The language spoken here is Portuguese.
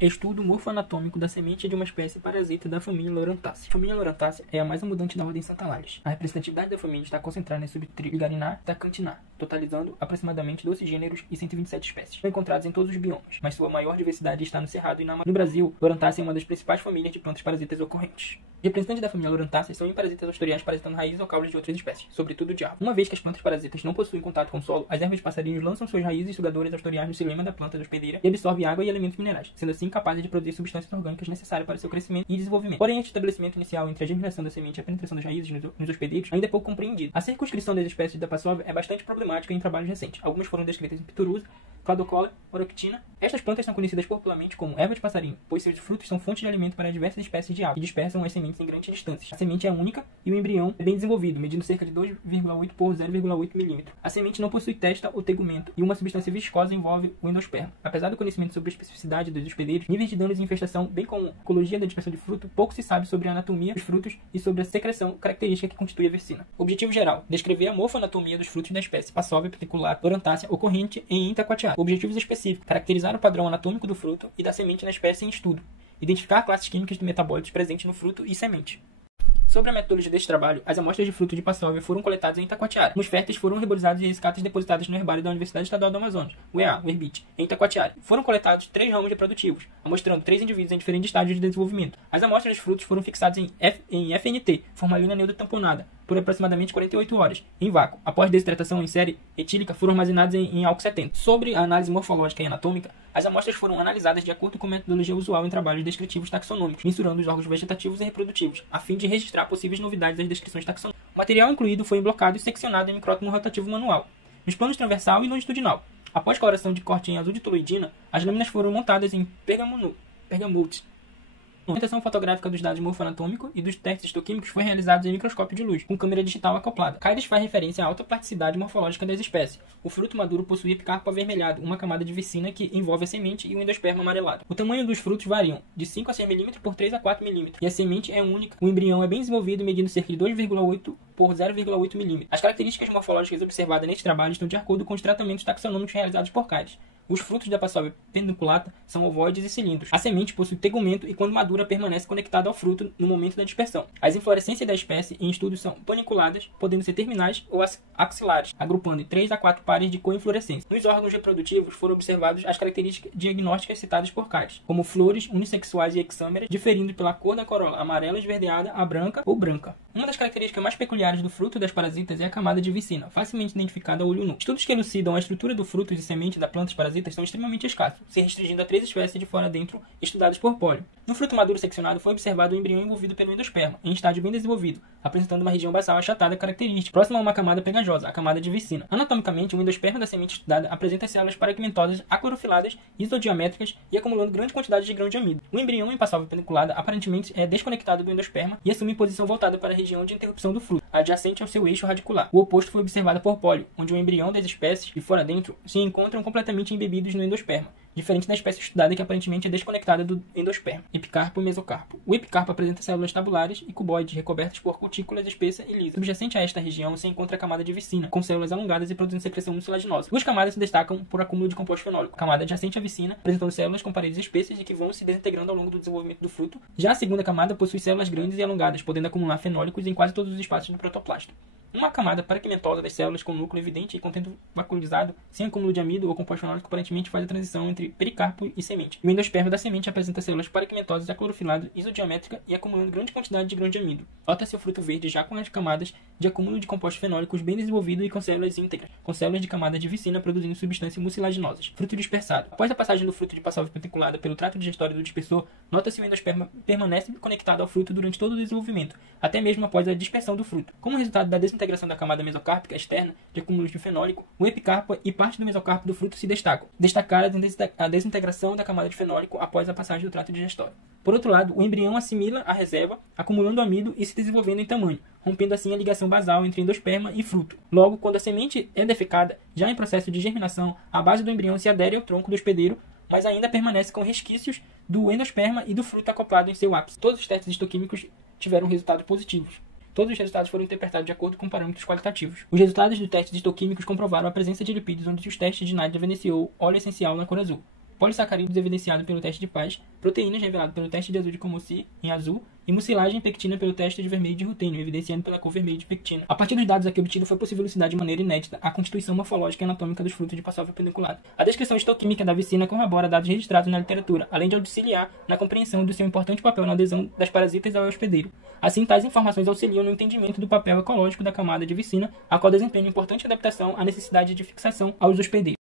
Estudo morfoanatômico da semente de uma espécie parasita da família Lorantácea. A família Lorantácea é a mais abundante da ordem Santalares. A representatividade da família está concentrada nas subtribo Ligarinar e Tacantinar, totalizando aproximadamente 12 gêneros e 127 espécies. São encontrados em todos os biomas, mas sua maior diversidade está no Cerrado e na Amazônia. No Brasil, Lorantácea é uma das principais famílias de plantas parasitas ocorrentes. Os representantes da família Lorantácea são parasitas auxiliares parasitando raízes ou caules de outras espécies, sobretudo de árvores. Uma vez que as plantas parasitas não possuem contato com o solo, as ervas de passarinhos lançam suas raízes sugadoras auxiliares no xilema da planta da hospedeira e absorvem água e elementos minerais, sendo assim capazes de produzir substâncias orgânicas necessárias para seu crescimento e desenvolvimento. Porém, este estabelecimento inicial entre a germinação da semente e a penetração das raízes nos hospedeiros ainda é pouco compreendido. A circunscrição das espécies da Passóvia é bastante problemática em trabalhos recentes. Algumas foram descritas em Piturusa, Cladocola, Oroctina. Estas plantas são conhecidas popularmente como erva de passarinho, pois seus frutos são fonte de alimento para diversas espécies de aves, que dispersam as sementes em grandes distâncias. A semente é única e o embrião é bem desenvolvido, medindo cerca de 2,8 por 0,8 mm. A semente não possui testa ou tegumento e uma substância viscosa envolve o endosperma. Apesar do conhecimento sobre a especificidade dos hospedeiros, níveis de danos e infestação, bem como a ecologia da dispersão de fruto, pouco se sabe sobre a anatomia dos frutos e sobre a secreção característica que constitui a versina. Objetivo geral: descrever a morfoanatomia dos frutos da espécie Passóvia particular Lorantácea ocorrente em Itacoatiara. Objetivos específicos: caracterizar o padrão anatômico do fruto e da semente na espécie em estudo. Identificar classes químicas de metabólitos presentes no fruto e semente. Sobre a metodologia deste trabalho, as amostras de fruto de Passóvia foram coletadas em Itacoatiara. Os férteis foram rebolizados e as escatas depositadas no herbário da Universidade Estadual do Amazonas, UEA, o Herbite, em Itacoatiara. Foram coletados 3 ramos reprodutivos, amostrando 3 indivíduos em diferentes estágios de desenvolvimento. As amostras de frutos foram fixadas em FNT, formalina neurotamponada, por aproximadamente 48 horas, em vácuo. Após desidratação em série etílica, foram armazenadas em álcool 70. Sobre a análise morfológica e anatômica, as amostras foram analisadas de acordo com a metodologia usual em trabalhos descritivos taxonômicos, mensurando os órgãos vegetativos e reprodutivos, a fim de registrar possíveis novidades das descrições taxonômicas. O material incluído foi emblocado e seccionado em micrótomo rotativo manual, nos planos transversal e longitudinal. Após coloração de corte em azul de toluidina, as lâminas foram montadas em pergamute. A documentação fotográfica dos dados morfoanatômicos e dos testes histoquímicos foi realizada em microscópio de luz, com câmera digital acoplada. Caides faz referência à alta plasticidade morfológica das espécies. O fruto maduro possui epicarpo avermelhado, uma camada de vicina que envolve a semente e o endosperma amarelado. O tamanho dos frutos variam de 5 a 6 mm por 3 a 4 mm, e a semente é única. O embrião é bem desenvolvido, medindo cerca de 2,8 por 0,8 mm. As características morfológicas observadas neste trabalho estão de acordo com os tratamentos taxonômicos realizados por Caides. Os frutos da Passóvia pedunculata são ovoides e cilindros. A semente possui tegumento e, quando madura, permanece conectada ao fruto no momento da dispersão. As inflorescências da espécie em estudos são paniculadas, podendo ser terminais ou axilares, agrupando em 3 a 4 pares de coinflorescência. Nos órgãos reprodutivos foram observadas as características diagnósticas citadas por Caides, como flores unissexuais e hexâmeras, diferindo pela cor da corola amarela esverdeada a branca ou branca. Uma das características mais peculiares do fruto das parasitas é a camada de vicina, facilmente identificada a olho nu. Estudos que elucidam a estrutura do fruto e semente da planta parasita são extremamente escassos, se restringindo a 3 espécies de fora dentro estudadas por Polio. No fruto maduro seccionado foi observado o embrião envolvido pelo endosperma, em estágio bem desenvolvido, apresentando uma região basal achatada característica, próxima a uma camada pegajosa, a camada de vicina. Anatomicamente, o endosperma da semente estudada apresenta células paraquimentosas aclorofiladas, isodiamétricas e acumulando grande quantidade de grão de amido. O embrião em Passóvia pedunculata aparentemente é desconectado do endosperma e assume posição voltada para a região de interrupção do fruto, adjacente ao seu eixo radicular. O oposto foi observado por Polio, onde o embrião das espécies de fora dentro se encontram completamente embebidos no endosperma, diferente da espécie estudada que aparentemente é desconectada do endosperma, epicarpo e mesocarpo. O epicarpo apresenta células tabulares e cuboides recobertas por cutículas espessa e lisa. Subjacente a esta região se encontra a camada de vicina, com células alongadas e produzindo secreção mucilaginosa. Duas camadas se destacam por acúmulo de composto fenólico. A camada adjacente à vicina, apresentando células com paredes espessas e que vão se desintegrando ao longo do desenvolvimento do fruto. Já a segunda camada possui células grandes e alongadas, podendo acumular fenólicos em quase todos os espaços do protoplasto. Uma camada paraquimentosa das células com núcleo evidente e contento vacuolizado, sem acúmulo de amido ou composto fenólico, aparentemente faz a transição entre pericarpo e semente. O endosperma da semente apresenta células paraquimentosas aclorofiladas, isodiamétrica e acumulando grande quantidade de grão de amido. Nota-se o fruto verde já com as camadas de acúmulo de compostos fenólicos bem desenvolvido e com células íntegras, com células de camada de vicina produzindo substâncias mucilaginosas. Fruto dispersado. Após a passagem do fruto de Passóvia pedunculata pelo trato digestório do dispersor, nota-se o endosperma permanece conectado ao fruto durante todo o desenvolvimento, até mesmo após a dispersão do fruto. Como resultado da desintegração da camada mesocárpica externa de acúmulos de fenólico, o epicarpo e parte do mesocarpo do fruto se destacam. Destacar a desintegração da camada de fenólico após a passagem do trato digestório. Por outro lado, o embrião assimila a reserva, acumulando amido e se desenvolvendo em tamanho, rompendo assim a ligação basal entre endosperma e fruto. Logo, quando a semente é defecada, já em processo de germinação, a base do embrião se adere ao tronco do hospedeiro, mas ainda permanece com resquícios do endosperma e do fruto acoplado em seu ápice. Todos os testes histoquímicos tiveram resultados positivos. Todos os resultados foram interpretados de acordo com parâmetros qualitativos. Os resultados dos testes histoquímicos comprovaram a presença de lipídios, onde os testes de Nadia evidenciou óleo essencial na cor azul. polissacarídeos evidenciado pelo teste de Paz, proteínas revelado pelo teste de azul de Comossi em azul e mucilagem e pectina pelo teste de vermelho de Rutênio, evidenciando pela cor vermelha de pectina. A partir dos dados aqui obtidos, foi possível elucidar de maneira inédita a constituição morfológica e anatômica dos frutos de passófilo pedunculado. A descrição histoquímica da vicina corrobora dados registrados na literatura, além de auxiliar na compreensão do seu importante papel na adesão das parasitas ao hospedeiro. Assim, tais informações auxiliam no entendimento do papel ecológico da camada de vicina, a qual desempenha importante adaptação à necessidade de fixação aos hospedeiros.